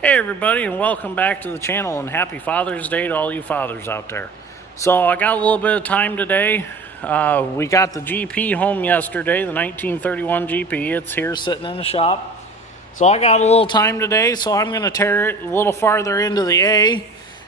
Hey everybody, and welcome back to the channel, and happy Father's Day to all you fathers out there. So I got a little bit of time today. We got the GP home yesterday, the 1931 GP. It's here sitting in the shop. So I got a little time today, so I'm going to tear it a little farther into the A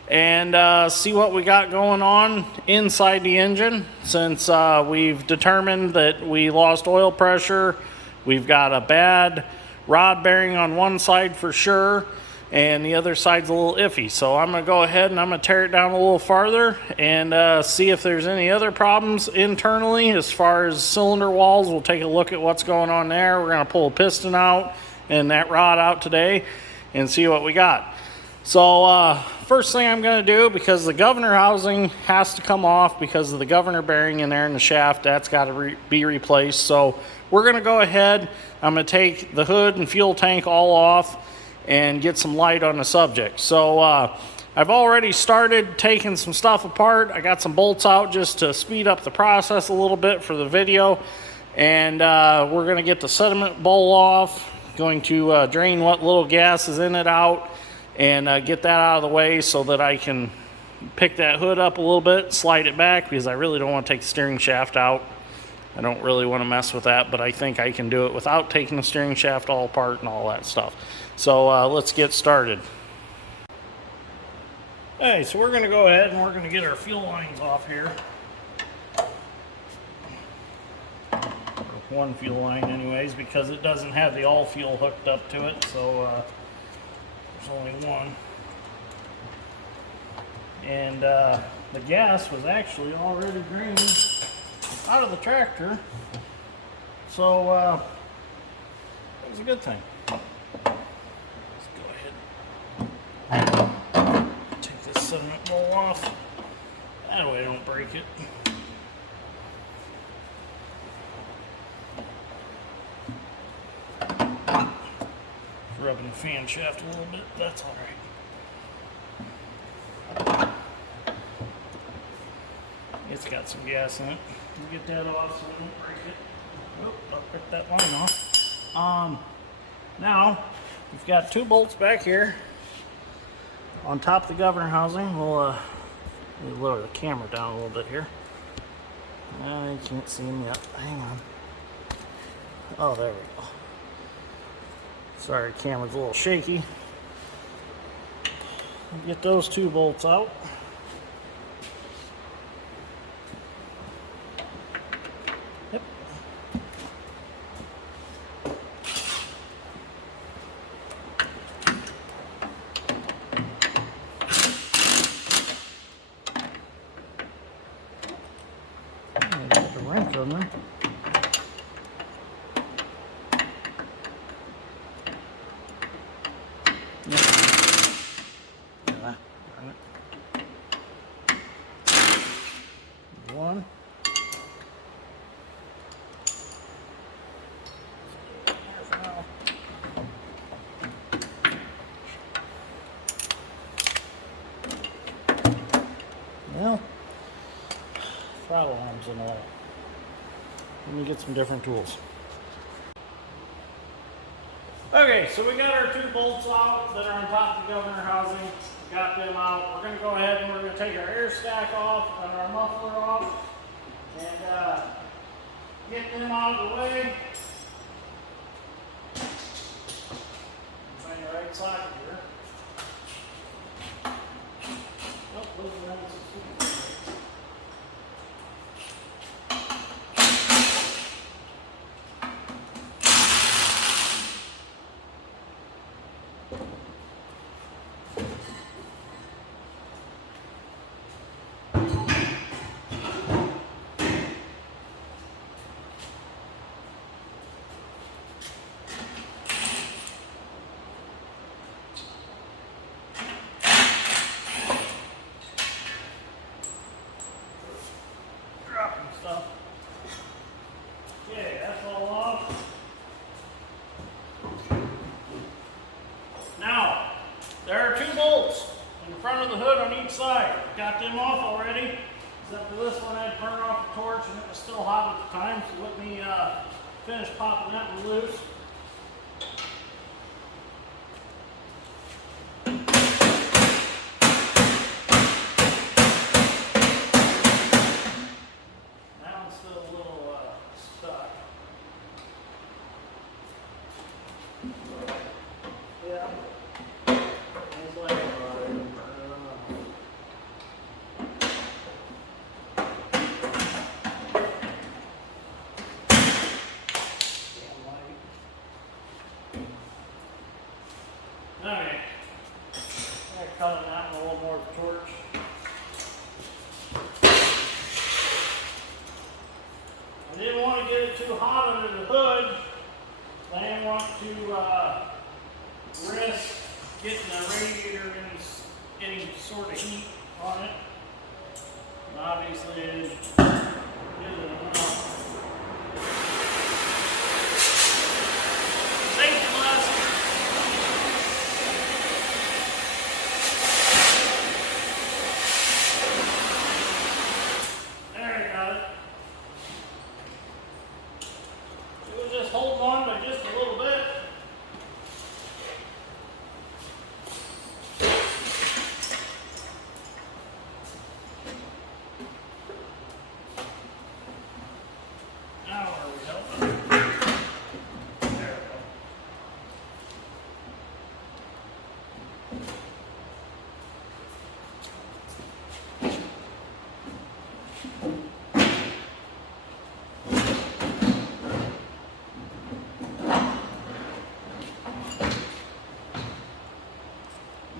and see what we got going on inside the engine, since we've determined that we lost oil pressure. We've got a bad rod bearing on one side for sure, and the other side's a little iffy. So I'm going to go ahead and I'm going to tear it down a little farther and see if there's any other problems internally as far as cylinder walls. We'll take a look at what's going on there. We're going to pull a piston out and that rod out today and see what we got. So first thing I'm going to do, because the governor housing has to come off because of the governor bearing in there in the shaft, that's got to be replaced. So we're going to go ahead. I'm going to take the hood and fuel tank all off and get some light on the subject. So I've already started taking some stuff apart. I got some bolts out just to speed up the process a little bit for the video. And we're going to get the sediment bowl off, going to drain what little gas is in it out, and get that out of the way so that I can pick that hood up a little bit, slide it back, because I really don't want to take the steering shaft out. I don't really want to mess with that, but I think I can do it without taking the steering shaft all apart and all that stuff. So let's get started. Hey, so we're going to go ahead and we're going to get our fuel lines off here. Or one fuel line anyways, because it doesn't have the all fuel hooked up to it, so there's only one. And the gas was actually already drained out of the tractor, so it was a good thing. Let's go ahead, take this sediment bowl off, that way I don't break it. Rubbing the fan shaft a little bit, that's all right. It's got some gas in it. We'll get that off so we don't break it. Oh, I'll pick that line off. Now, we've got two bolts back here on top of the governor housing. We'll lower the camera down a little bit here. You can't see them yet. Hang on. Oh, there we go. Sorry, the camera's a little shaky. Get those two bolts out. Yep. Got the wrench on there. One. Well, throttle arms and all. Let me get some different tools. Okay, so we got our two bolts out that are on top of the governor housing. Got them out. We're going to go ahead and we're going to take our air stack off and our muffler off and get them out of the way. Find the right side here. Oh, those are on 16. Stuff. Okay, that's all off. Now, there are two bolts in front of the hood on each side. Got them off already, except for this one I had burned off the torch and it was still hot at the time, so let me finish popping that one loose. getting the radiator any sort of heat on it. And obviously it isn't enough. Safety lesson. There you got it. It was just holding on by just a little bit.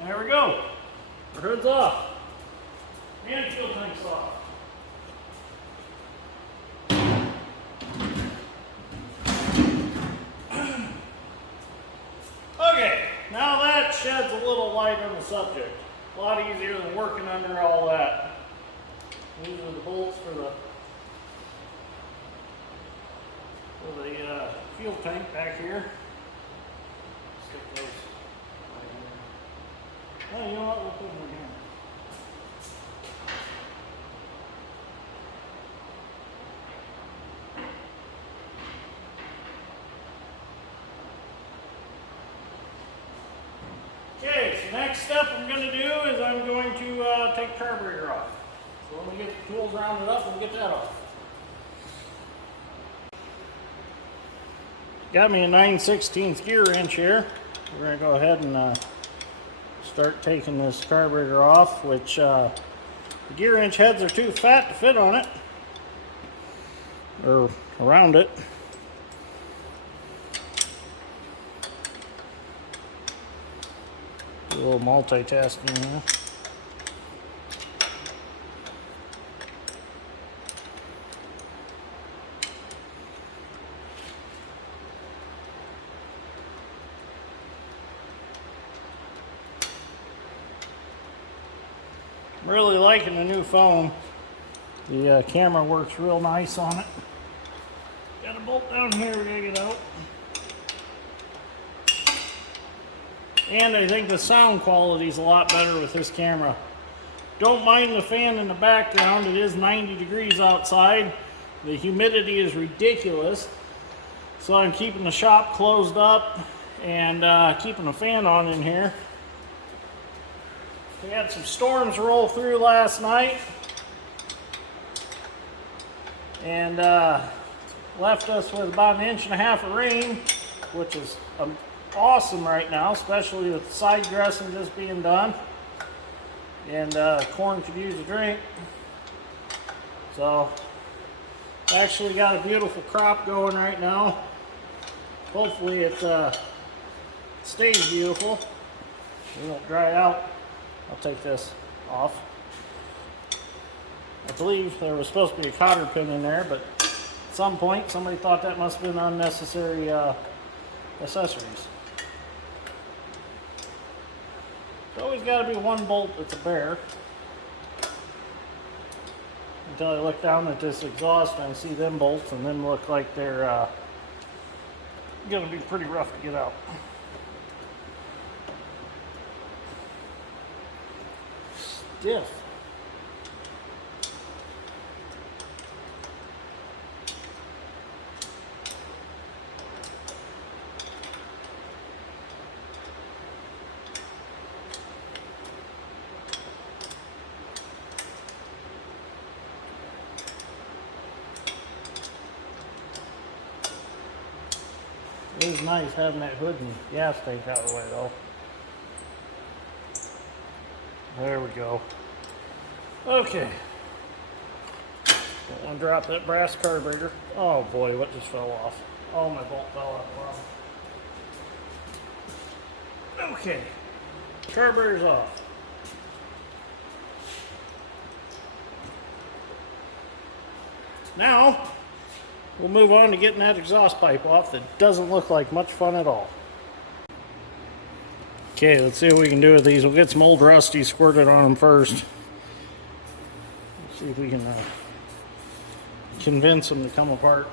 There we go. The hood's off. And fuel tank's off. Okay, now that sheds a little light on the subject. A lot easier than working under all that. These are the bolts for the fuel tank back here. Stick those. Oh, you know what? We'll put them in here. Okay, so next step I'm going to do is I'm going to take the carburetor off. So when we get the tools rounded up, we'll get that off. Got me a 9/16 gear wrench here. We're going to go ahead and start taking this carburetor off, which the gear wrench heads are too fat to fit on it, or around it. Do a little multitasking here. I'm really liking the new foam. The camera works real nice on it. Got a bolt down here we gotta get out. And I think the sound quality is a lot better with this camera. Don't mind the fan in the background. It is 90 degrees outside. The humidity is ridiculous. So I'm keeping the shop closed up and keeping the fan on in here. We had some storms roll through last night and left us with about 1.5 inches of rain, which is awesome right now, especially with the side dressing just being done, and corn could use a drink. So actually got a beautiful crop going right now. Hopefully it stays beautiful. It won't dry out. I'll take this off. I believe there was supposed to be a cotter pin in there, but at some point somebody thought that must have been unnecessary accessories. There's always got to be one bolt that's a bear. Until I look down at this exhaust and I see them bolts, and them look like they're going to be pretty rough to get out. Stiff. It is nice having that hood and gas tank out of the way though. There we go. Okay. Don't want to drop that brass carburetor. Oh boy, what just fell off? Oh, my bolt fell out the bottom. Okay. Carburetor's off. Now, we'll move on to getting that exhaust pipe off that doesn't look like much fun at all. Okay, let's see what we can do with these. We'll get some Old Rusty squirted on them first. Let's see if we can convince them to come apart.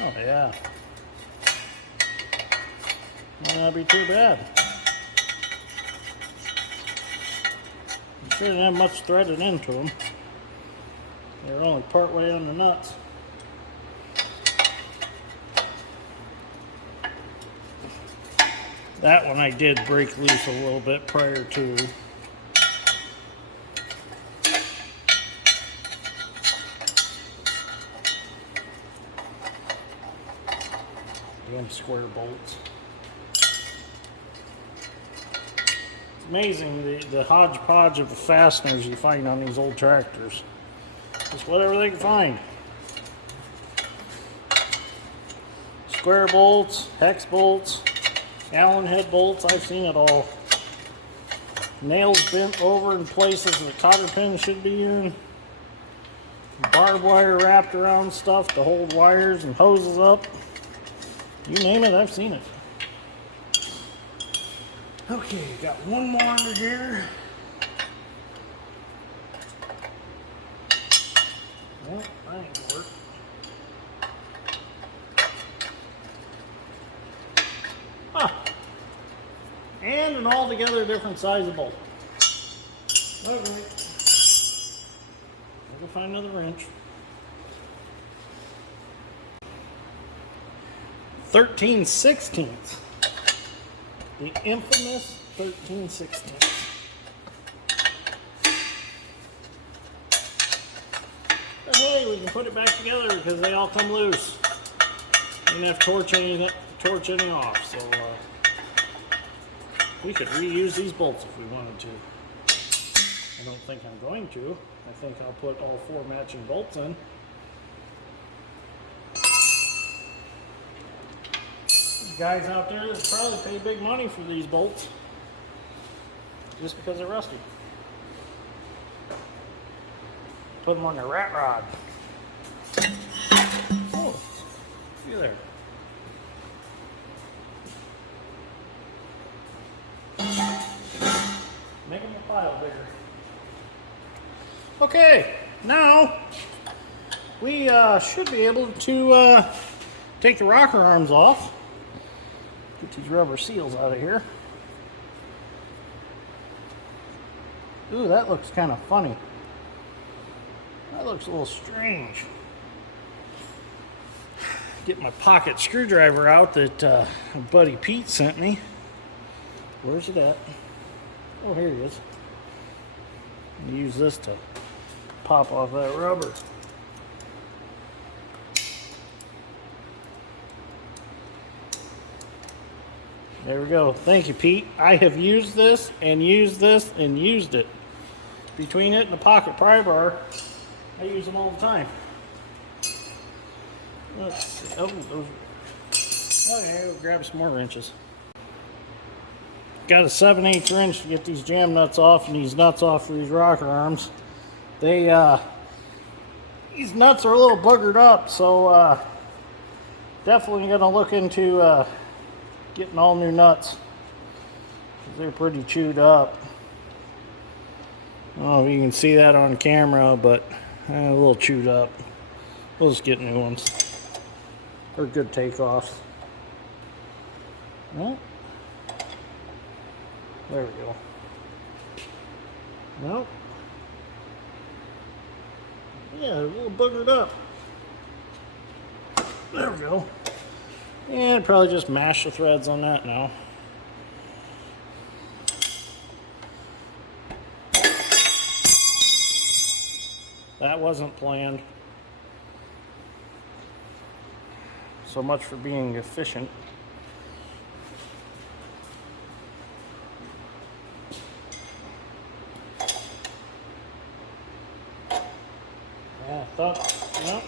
Oh yeah. Might not be too bad. Sure didn't have much threaded into them. They're only part way on the nuts. That one I did break loose a little bit prior to. Damn square bolts. It's amazing the hodgepodge of the fasteners you find on these old tractors. Just whatever they can find. Square bolts, hex bolts, Allen head bolts, I've seen it all. Nails bent over in places the cotter pin should be in. Barbed wire wrapped around stuff to hold wires and hoses up. You name it, I've seen it. Okay, got one more under here. Well, that ain't gonna work. Huh. And an altogether different size of bolt. Okay. I'll go find another wrench. 13/16. The infamous 13/16. Hey, we can put it back together because they all come loose. You don't have to torch any off. So we could reuse these bolts if we wanted to. I don't think I'm going to. I think I'll put all 4 matching bolts in. Guys out there that probably pay big money for these bolts just because they're rusty. Put them on their rat rod. Oh, see there. Make them a pile bigger. Okay, now we should be able to take the rocker arms off. Get these rubber seals out of here. Ooh, that looks kind of funny. That looks a little strange. Get my pocket screwdriver out that my buddy Pete sent me. Where's it at? Oh, here it is. Use this to pop off that rubber. There we go. Thank you, Pete. I have used this and used this and used it. Between it and the pocket pry bar, I use them all the time. Let's see. Oh, those. Okay, we'll grab some more wrenches. Got a 7/8 wrench to get these jam nuts off and these nuts off for these rocker arms. They, these nuts are a little boogered up, so definitely gonna look into getting all new nuts. They're pretty chewed up. I don't know if you can see that on camera, but a little chewed up. We'll just get new ones. They're good takeoffs. Well, there we go. Well, yeah, they're a little boogered up. There we go. And probably just mash the threads on that now. That wasn't planned. So much for being efficient. Yeah, I thought, no,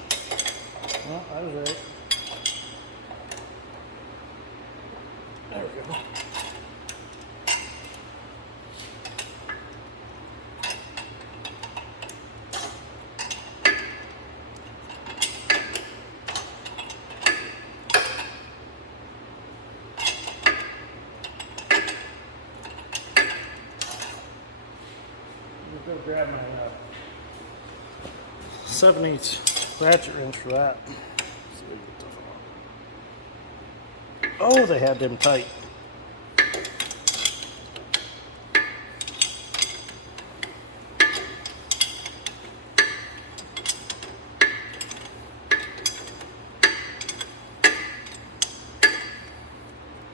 that was right. There we go. 7/8 ratchet wrench for that. Oh, they had them tight.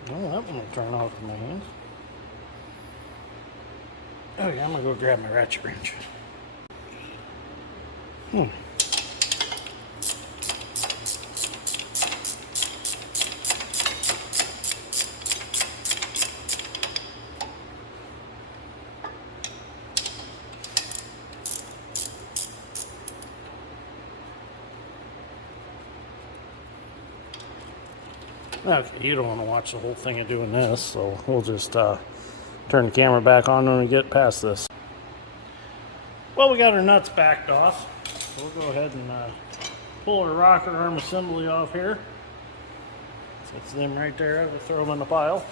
Well, that one will turn off in my hands. Oh yeah, I'm gonna go grab my ratchet wrench. Okay, you don't want to watch the whole thing of doing this, so we'll just turn the camera back on when we get past this. Well, we got our nuts backed off. We'll go ahead and pull our rocker arm assembly off here. That's them right there. I will throw them in the pile.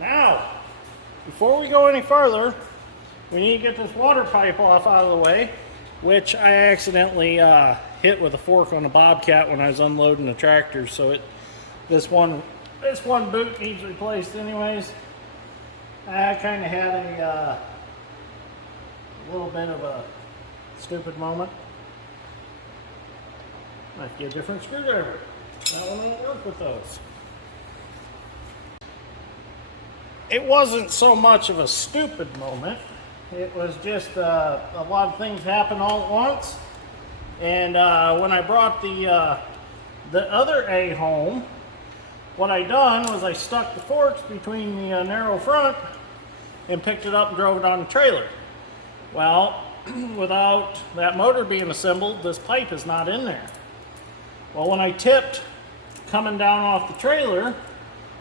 Now, before we go any further, we need to get this water pipe off out of the way, which I accidentally hit with a fork on a bobcat when I was unloading the tractor. So this one boot needs replaced anyways. I kind of had a little bit of a stupid moment. I have to get a different screwdriver. That one won't work with those. It wasn't so much of a stupid moment. It was just a lot of things happened all at once. And when I brought the other A home, what I done was I stuck the forks between the narrow front and picked it up and drove it on the trailer. Well, without that motor being assembled, this pipe is not in there. Well, when I tipped coming down off the trailer,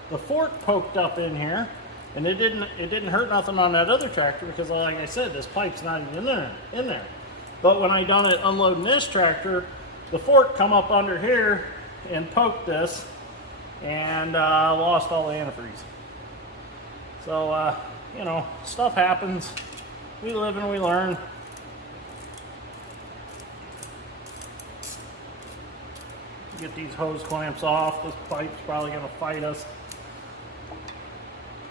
the fork poked up in here, and it didn't hurt nothing on that other tractor because, like I said, this pipe's not even in there. But when I done it unloading this tractor, the fork come up under here and poked this, and lost all the antifreeze. So, you know, stuff happens. We live and we learn. Get these hose clamps off. This pipe's probably going to fight us.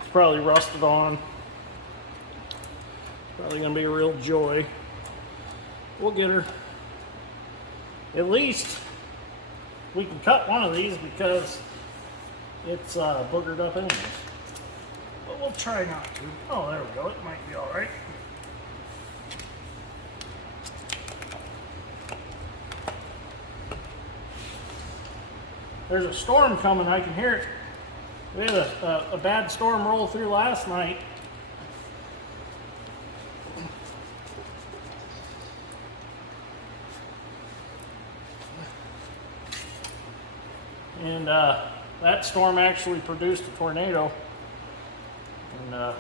It's probably rusted on. Probably going to be a real joy. We'll get her. At least we can cut one of these because it's boogered up anyways. But we'll try not to. Oh, there we go. It might be all right. There's a storm coming. I can hear it. We had a bad storm roll through last night. And that storm actually produced a tornado. And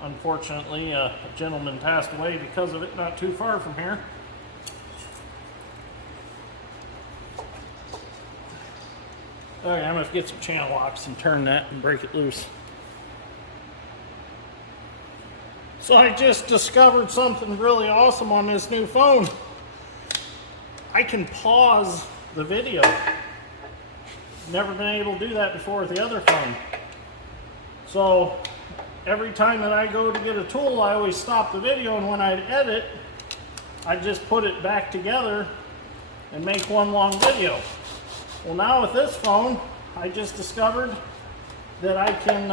unfortunately, a gentleman passed away because of it not too far from here. Okay, I'm going to get some channel locks and turn that and break it loose. So I just discovered something really awesome on this new phone. I can pause the video. Never been able to do that before with the other phone. So every time that I go to get a tool, I always stop the video, and when I edit, I just put it back together and make one long video. Well, now with this phone, I just discovered that I can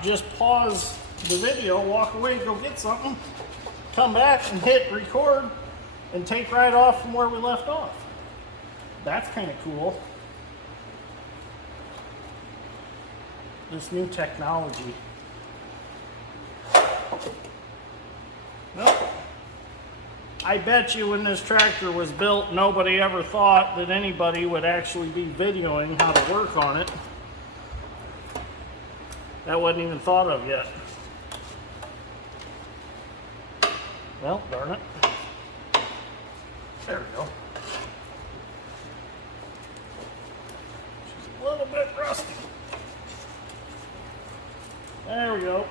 just pause the video, walk away, go get something, come back and hit record and take right off from where we left off. That's kind of cool. This new technology. Well, I bet you when this tractor was built, nobody ever thought that anybody would actually be videoing how to work on it. That wasn't even thought of yet. Well, darn it. There we go. She's a little bit rusty. There we go.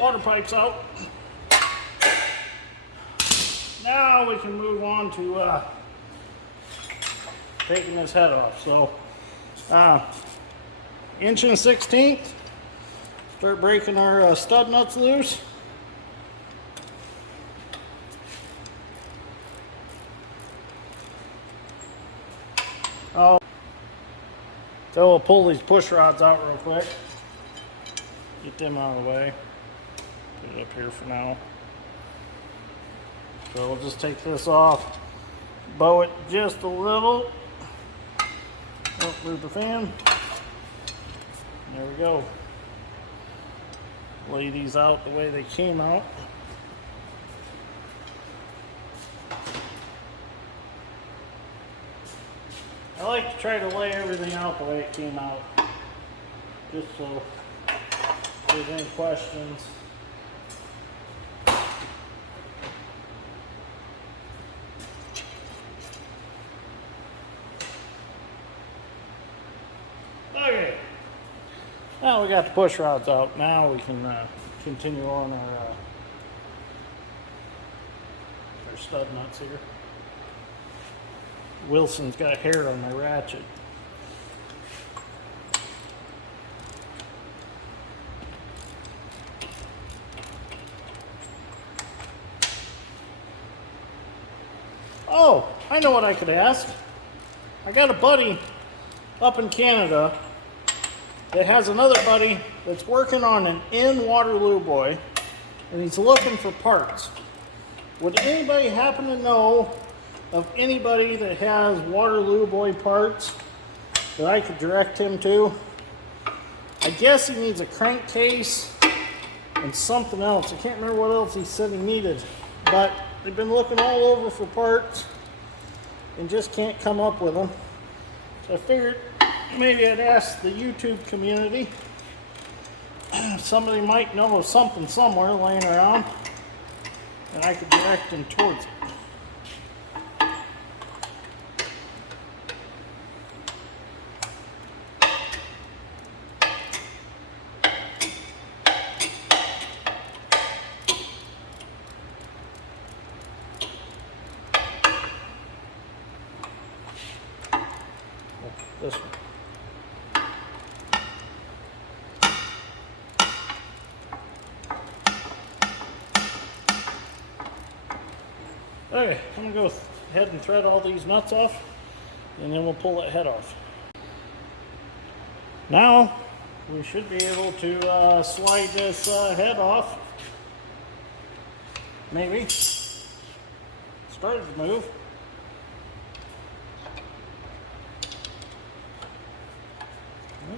water pipes out. Now we can move on to taking this head off. So 1 1/16, start breaking our stud nuts loose. Oh, so we'll pull these push rods out real quick. Get them out of the way. Put it up here for now. So we'll just take this off, bow it just a little. Oh, move the fan. There we go. Lay these out the way they came out. I like to try to lay everything out the way it came out, just so if there's any questions. Okay, now we got the push rods out. Now we can continue on our stud nuts here. Wilson's got hair on my ratchet. Oh, I know what I could ask. I got a buddy up in Canada that has another buddy that's working on an in-Waterloo boy, and he's looking for parts. Would anybody happen to know of anybody that has Waterloo boy parts that I could direct him to? I guess he needs a crankcase and something else. I can't remember what else he said he needed, but they've been looking all over for parts and just can't come up with them. So I figured maybe I'd ask the YouTube community. Somebody might know of something somewhere laying around, and I could direct him towards it. This one. Okay, I'm gonna go ahead and thread all these nuts off, and then we'll pull that head off. Now we should be able to slide this head off. Maybe. Started to move.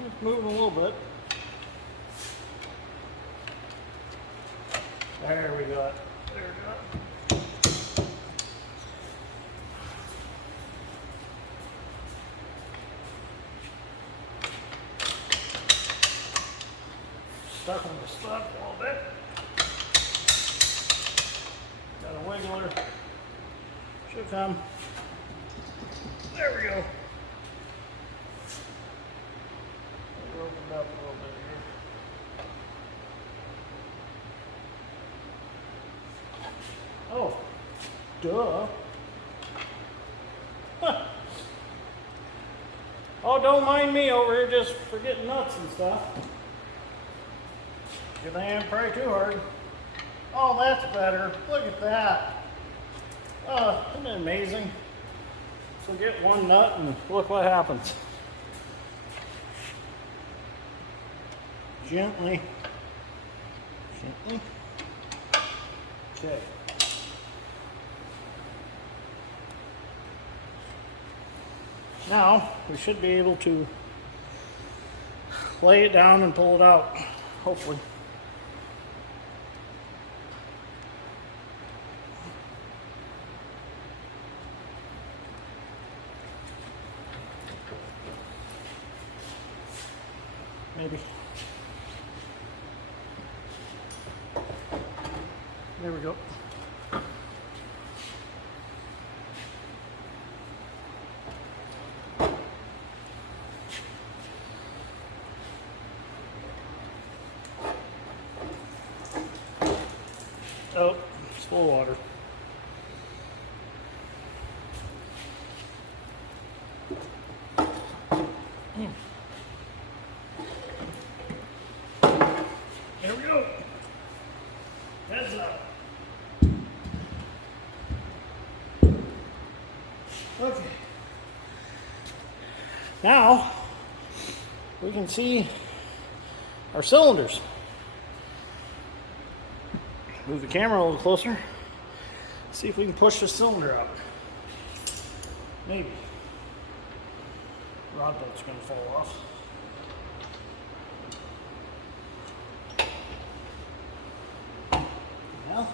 It's moving a little bit. There we go. There we go. Stuck on the stud a little bit. Got a wiggler. Should come. There we go. Opened up a little bit here. Oh, duh. Huh. Oh, don't mind me over here just forgetting nuts and stuff. Good thing I didn't pry too hard. Oh, that's better. Look at that. Oh, isn't it amazing? So get one nut and look what happens. Gently. Gently. Okay. Now, we should be able to lay it down and pull it out, hopefully. Maybe. There we go. It's full of water. There we go. Heads up. Okay. Now we can see our cylinders. Move the camera a little closer. See if we can push the cylinder out. Maybe. Rod bolt's gonna fall off. Well,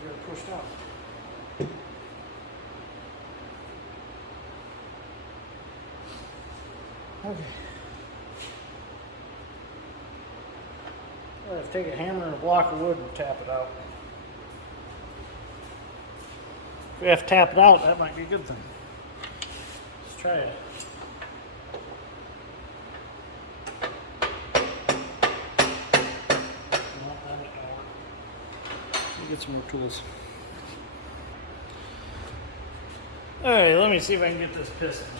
we got it pushed out. Okay. I have to take a hammer and a block of wood and tap it out. If we have to tap it out, that might be a good thing. Let's try it. No, that ain't gonna work. Let me get some more tools. Alright, let me see if I can get this piston out.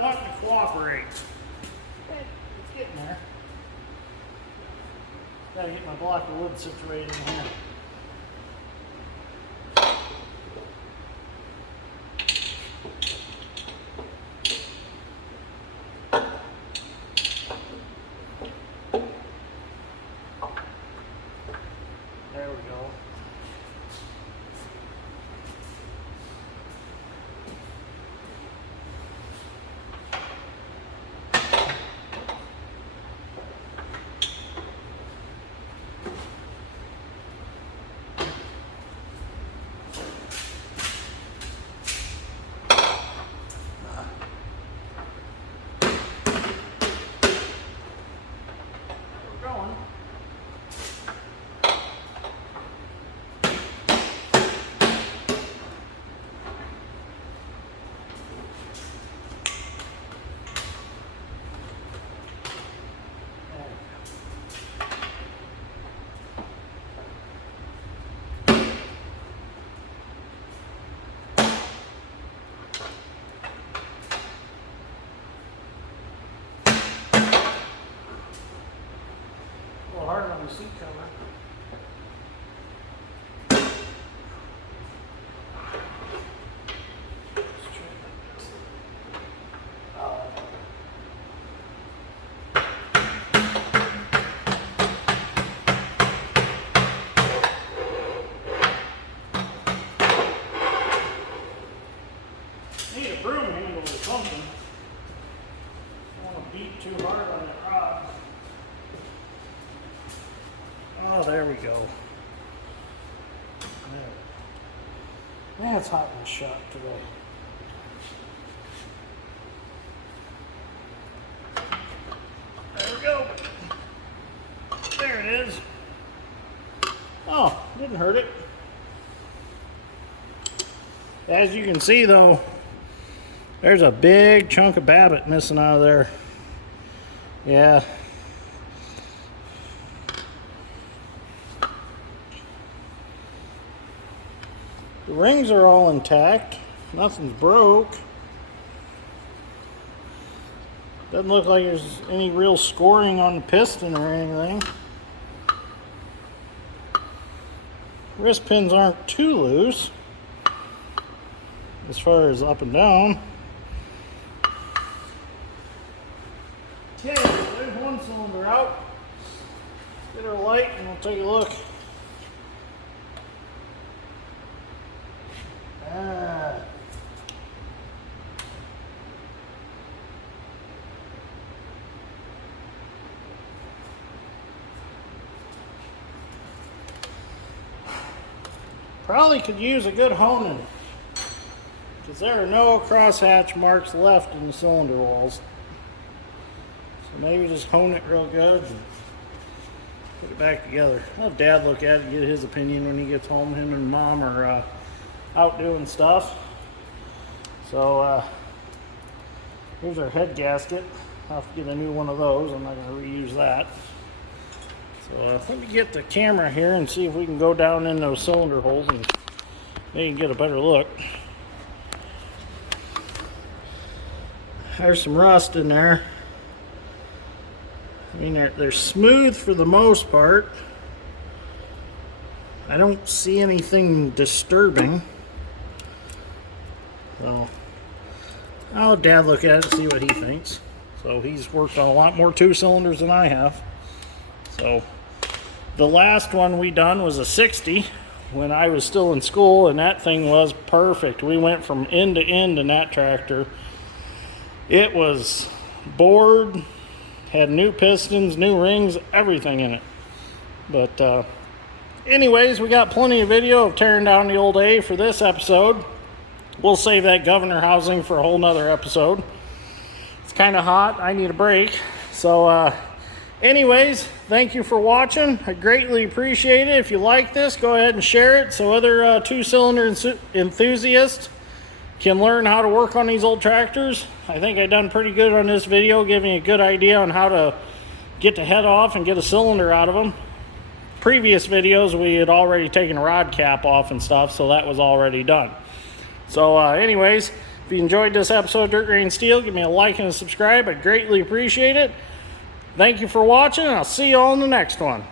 Wanting to cooperate. Okay, it's getting there. Gotta get my block of wood situated in here. There we go. Hard on the seat cover. Need a broom handle or something. Don't want to beat too hard on that rod. Oh, there we go. There. That's hot in the shop today. There we go. There it is. Oh, didn't hurt it. As you can see though, there's a big chunk of babbitt missing out of there. Yeah. The rings are all intact. Nothing's broke. Doesn't look like there's any real scoring on the piston or anything. Wrist pins aren't too loose as far as up and down. Okay, there's one cylinder out. Let's get our light and we'll take a look. probably could use a good honing, because there are no crosshatch marks left in the cylinder walls. So maybe just hone it real good and put it back together. I'll have Dad look at it and get his opinion when he gets home. Him and Mom are out doing stuff. So here's our head gasket. I'll have to get a new one of those. I'm not going to reuse that. So let me get the camera here and see if we can go down in those cylinder holes and maybe get a better look. There's some rust in there. I mean, they're smooth for the most part. I don't see anything disturbing. So I'll have Dad look at it and see what he thinks. So he's worked on a lot more 2 cylinders than I have. So the last one we done was a 60 when I was still in school, and that thing was perfect. We went from end to end in that tractor. It was bored, had new pistons, new rings, everything in it. But anyways, we got plenty of video of tearing down the old A for this episode. We'll save that governor housing for a whole nother episode. It's kind of hot. I need a break. So anyways, thank you for watching. I greatly appreciate it. If you like this, go ahead and share it so other 2-cylinder enthusiasts can learn how to work on these old tractors. I think I've done pretty good on this video, giving you a good idea on how to get the head off and get a cylinder out of them. Previous videos, we had already taken a rod cap off and stuff, so that was already done. So anyways, if you enjoyed this episode of Dirt Grain Steel, give me a like and a subscribe. I'd greatly appreciate it. Thank you for watching, and I'll see you all in the next one.